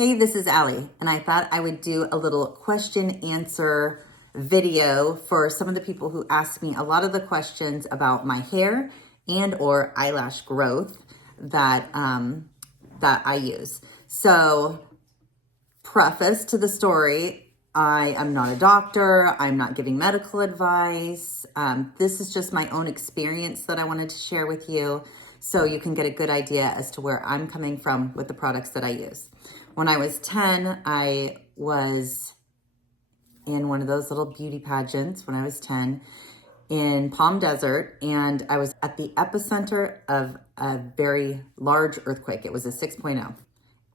Hey, this is Allie, and I thought I would do a little question answer video for some of the people who ask me a lot of the questions about my hair and or eyelash growth that I use. So, preface to the story, I am not a doctor. I'm not giving medical advice. This is just my own experience that I wanted to share with you so you can get a good idea as to where I'm coming from with the products that I use. When I was 10, I was in one of those little beauty pageants when I was 10 in Palm Desert, and I was at the epicenter of a very large earthquake. It was a 6.0.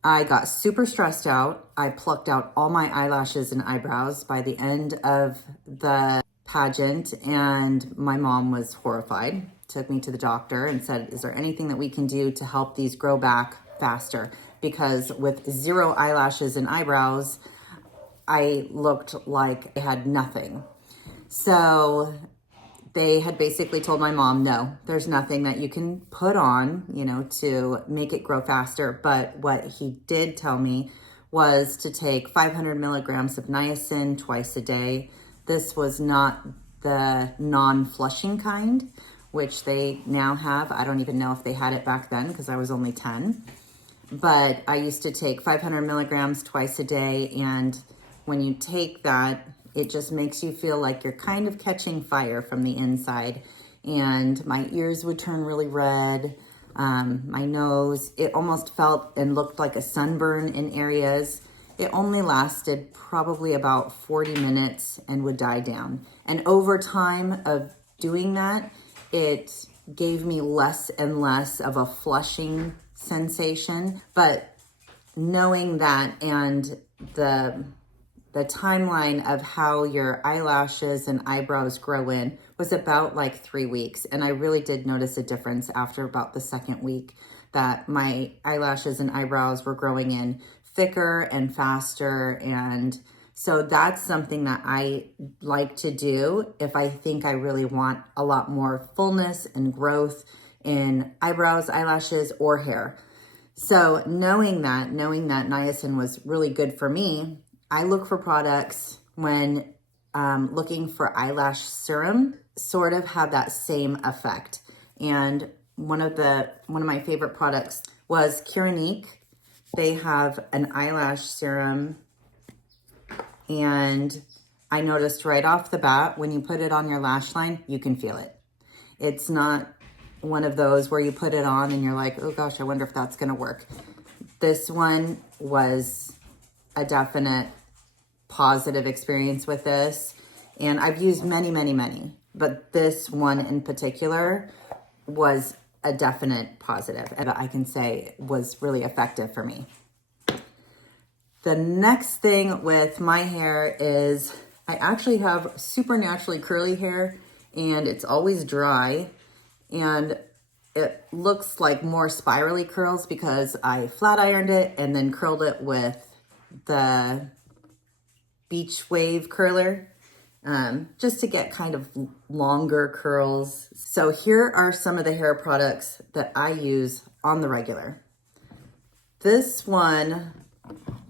I got super stressed out. I plucked out all my eyelashes and eyebrows by the end of the pageant, and my mom was horrified. Took me to the doctor and said, is there anything that we can do to help these grow back faster? Because with 0 eyelashes and eyebrows, I looked like I had nothing. So they had basically told my mom, no, there's nothing that you can put on, to make it grow faster. But what he did tell me was to take 500 milligrams of niacin twice a day. This was not the non-flushing kind, which they now have. I don't even know if they had it back then because I was only 10. But I used to take 500 milligrams twice a day. And when you take that, it just makes you feel like you're kind of catching fire from the inside. And my ears would turn really red. My nose, it almost felt and looked like a sunburn in areas. It only lasted probably about 40 minutes and would die down. And over time of doing that, it gave me less and less of a flushing sensation. But knowing that and the timeline of how your eyelashes and eyebrows grow in was about like 3 weeks. And I really did notice a difference after about the second week that my eyelashes and eyebrows were growing in thicker and faster. And so that's something that I like to do if I think I really want a lot more fullness and growth in eyebrows, eyelashes, or hair. So knowing that niacin was really good for me, I look for products when looking for eyelash serum, sort of have that same effect. And one of my favorite products was Keranique. They have an eyelash serum, and I noticed right off the bat, when you put it on your lash line, you can feel it. It's not one of those where you put it on and you're like, oh gosh, I wonder if that's gonna work. This one was a definite positive experience with this. And I've used many, but this one in particular was a definite positive, and I can say was really effective for me. The next thing with my hair is I actually have super naturally curly hair, and it's always dry, and it looks like more spirally curls because I flat ironed it and then curled it with the Beachwaver curler, just to get kind of longer curls. So here are some of the hair products that I use on the regular. This one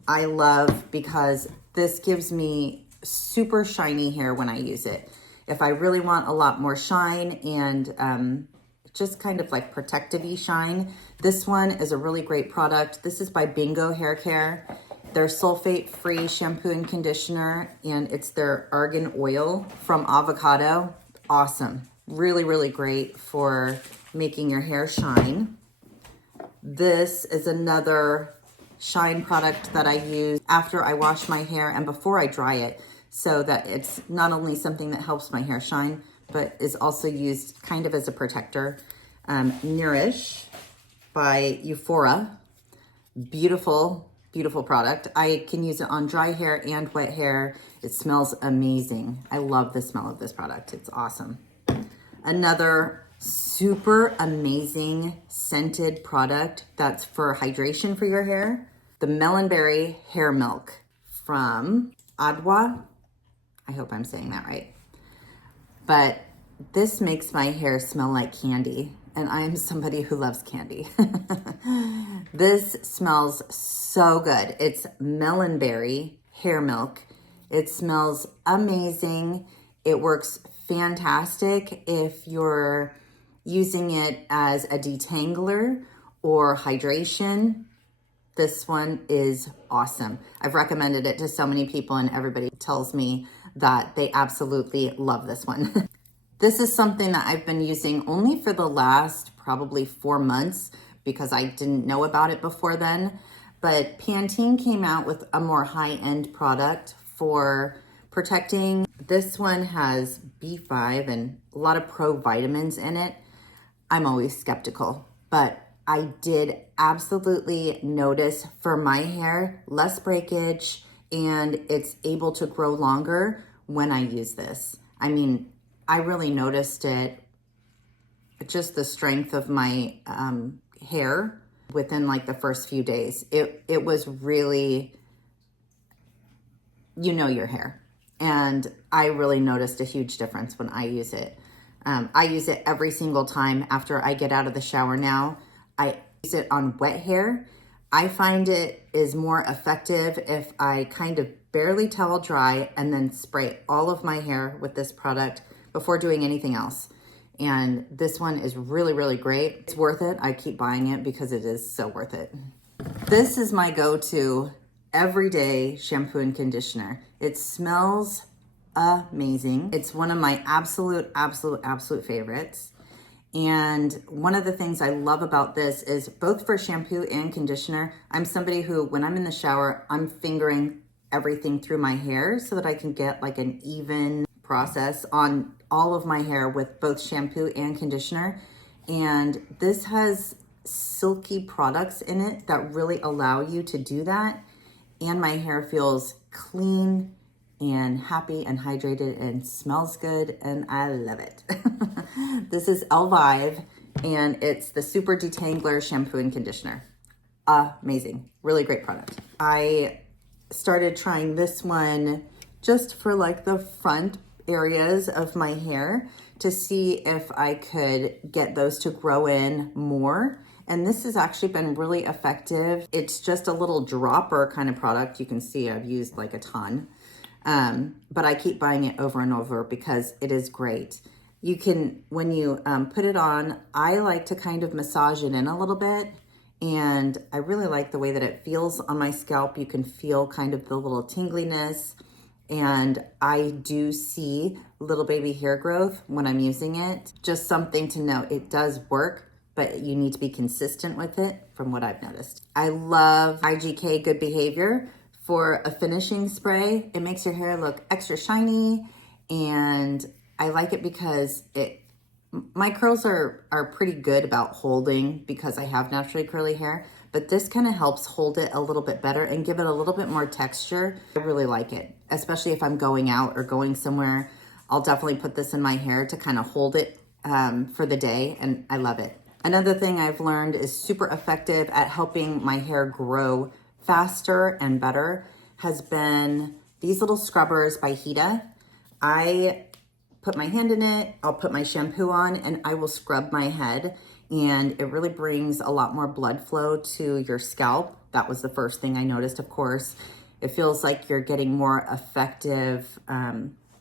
I love because this gives me super shiny hair when I use it. If I really want a lot more shine and just kind of like protective-y shine, this one is a really great product. This is by Haircare. Their sulfate-free shampoo and conditioner, and it's their Argan oil from Avocado. Awesome. Really great for making your hair shine. This is another shine product that I use after I wash my hair and before I dry it, so that it's not only something that helps my hair shine, but is also used kind of as a protector. Nourish by Eufora. Beautiful product. I can use it on dry hair and wet hair. It smells amazing. I love the smell of this product. It's awesome. Another super amazing scented product that's for hydration for your hair, the Melonberry hair milk from Adwoa. I hope I'm saying that right. But this makes my hair smell like candy. and I'm somebody who loves candy. This smells so good. It's Melonberry hair milk. It smells amazing. It works fantastic if you're using it as a detangler or hydration. This one is awesome. I've recommended it to so many people and everybody tells me that they absolutely love this one. This is something that I've been using only for the last probably 4 months because I didn't know about it before then. But Pantene came out with a more high-end product for protecting. This one has B5 and a lot of pro vitamins in it. I'm always skeptical, but I did absolutely notice for my hair, less breakage, and it's able to grow longer when I use this. I mean, I really noticed it, just the strength of my hair within like the first few days. It was really, you know, your hair. And I really noticed a huge difference when I use it. I use it every single time after I get out of the shower now. I use it on wet hair. I find it is more effective if I kind of barely towel dry and then spray all of my hair with this product before doing anything else. And this one is really, really great. It's worth it. I keep buying it because it is so worth it. This is my go-to everyday shampoo and conditioner. It smells amazing. It's one of my absolute favorites. And one of the things I love about this is both for shampoo and conditioner, I'm somebody who, when I'm in the shower, I'm fingering everything through my hair so that I can get like an even process on all of my hair with both shampoo and conditioner. And this has silky products in it that really allow you to do that. And my hair feels clean and happy and hydrated and smells good, and I love it. This is Elvive, and it's the Super Detangler shampoo and conditioner. Amazing, really great product. I started trying this one just for like the front areas of my hair to see if I could get those to grow in more. And this has actually been really effective. It's just a little dropper kind of product. You can see I've used like a ton. But I keep buying it over and over because it is great. You can, when you put it on, I like to kind of massage it in a little bit. And I really like the way that it feels on my scalp. You can feel kind of the little tingliness. And I do see little baby hair growth when I'm using it. Just something to know, it does work, but you need to be consistent with it from what I've noticed. I love IGK Good Behavior for a finishing spray. It makes your hair look extra shiny, and I like it because my curls are pretty good about holding because I have naturally curly hair, but this kind of helps hold it a little bit better and give it a little bit more texture. I really like it, especially if I'm going out or going somewhere. I'll definitely put this in my hair to kind of hold it for the day, and I love it. Another thing I've learned is super effective at helping my hair grow faster and better has been these little scrubbers by Heeta. I put my hand in it, I'll put my shampoo on, and I will scrub my head, and it really brings a lot more blood flow to your scalp. That was the first thing I noticed, of course. It feels like you're getting more effective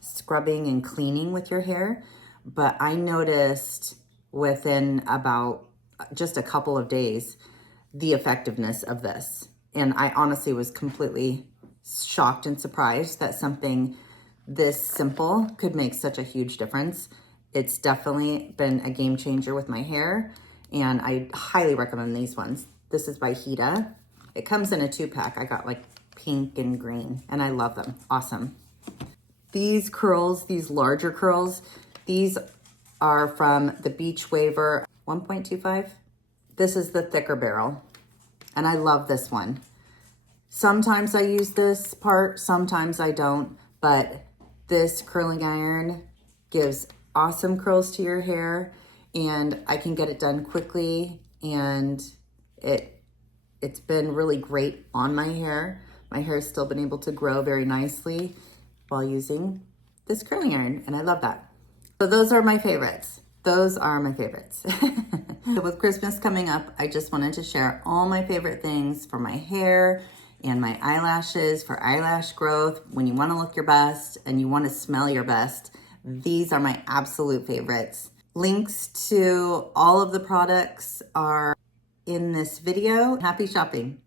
scrubbing and cleaning with your hair, but I noticed within about just a couple of days the effectiveness of this. And I honestly was completely shocked and surprised that something this simple could make such a huge difference. It's definitely been a game changer with my hair, and I highly recommend these ones. This is by Heeta. It comes in a 2-pack. I got like pink and green, and I love them. Awesome. These curls, these larger curls, these are from the Beachwaver 1.25. This is the thicker barrel, and I love this one. Sometimes I use this part, sometimes I don't, but this curling iron gives awesome curls to your hair, and I can get it done quickly, and it's been really great on my hair. My hair's still been able to grow very nicely while using this curling iron, and I love that. So those are my favorites. Those are my favorites. So with Christmas coming up, I just wanted to share all my favorite things for my hair and my eyelashes for eyelash growth. When you want to look your best and you want to smell your best, these are my absolute favorites. Links to all of the products are in this video. Happy shopping.